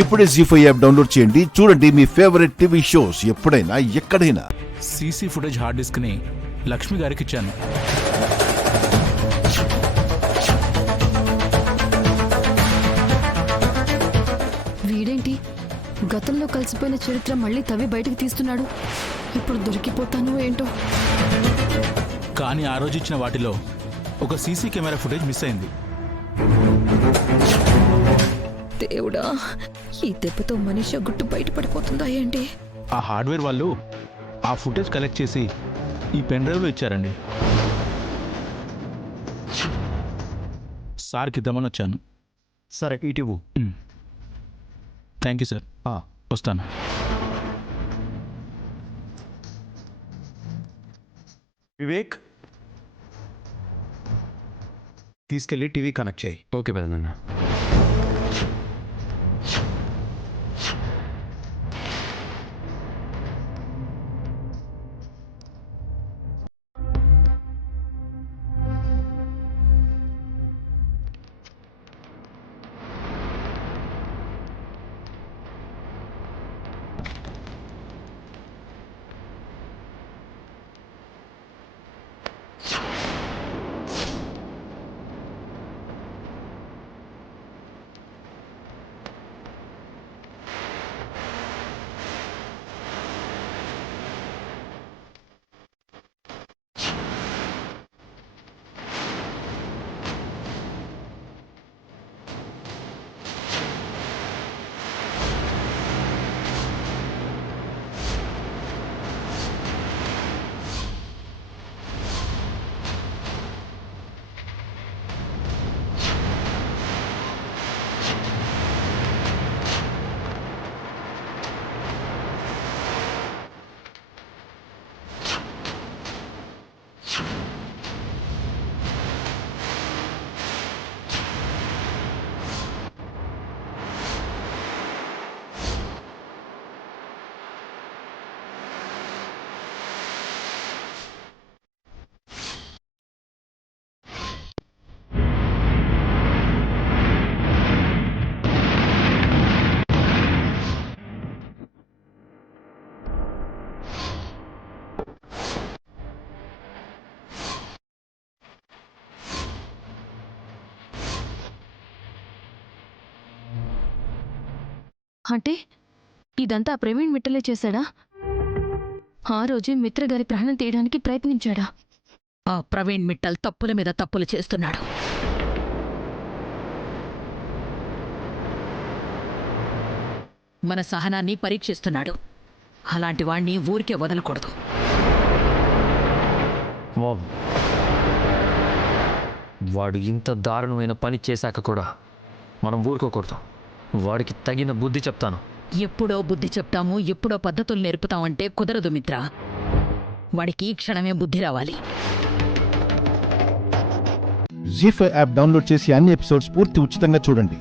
ఇప్పుడే జీ5 app download చేయండి. చూడండి మీ ఫేవరెట్ టీవీ షోస్ ఎప్పుడైనా ఎక్కడైనా. సీసీ ఫుటేజ్ హార్డ్ డిస్క్ ని లక్ష్మి గారికి ఇచ్చాను. వీడేంటి గతంలో కలిసిపోయిన చరిత్ర మళ్ళీ తవ్వి బయటకు తీస్తున్నాడు. ఇప్పుడు దొరికిపోతాను ఏంటో. కానీ ఆ రోజు ఇచ్చిన వాటిలో ఒక సీసీ కెమెరా ఫుటేజ్ మిస్ అయింది. దేవుడా, ఈ దెబ్బతో మనిషి గుట్టు బయటపడిపోతుందా ఏంటి? ఆ హార్డ్వేర్ వాళ్ళు ఆ ఫుటేజ్ కలెక్ట్ చేసి ఈ పెన్ డ్రైవ్లో ఇచ్చారండి. సార్కి ఇద్దామని వచ్చాను. సరే ఇటివు. Thank you sir. వస్తాను. వివేక్, తీసుకెళ్ళి టీవీ కనెక్ట్ చేయి. ఓకే పెదనాన్న. అంటే ఇదంతా ప్రవీణ్ మిట్టలే చేశాడా? ఆ రోజు మిత్ర గారి ప్రాణం తీయడానికి ప్రయత్నించాడా? ఆ ప్రవీణ్ మిట్టల్ తప్పుల మీద తప్పులు చేస్తున్నాడు. మన సహనాన్ని పరీక్షిస్తున్నాడు. అలాంటి వాణ్ణి ఊరికే వదలకూడదు. వాడు ఇంత దారుణమైన పని చేశాక కూడా మనం ఊరుకోకూడదు. వాడికి తగిన బుద్ధి చెప్తాను. ఎప్పుడో బుద్ధి చెప్తాము, ఎప్పుడో పద్ధతులు నేర్పుతామంటే కుదరదు మిత్ర. వాడికి ఈ క్షణమే బుద్ధి రావాలి. జీ5 యాప్ డౌన్లోడ్ చేసి అన్ని ఎపిసోడ్స్ పూర్తి ఉచితంగా చూడండి.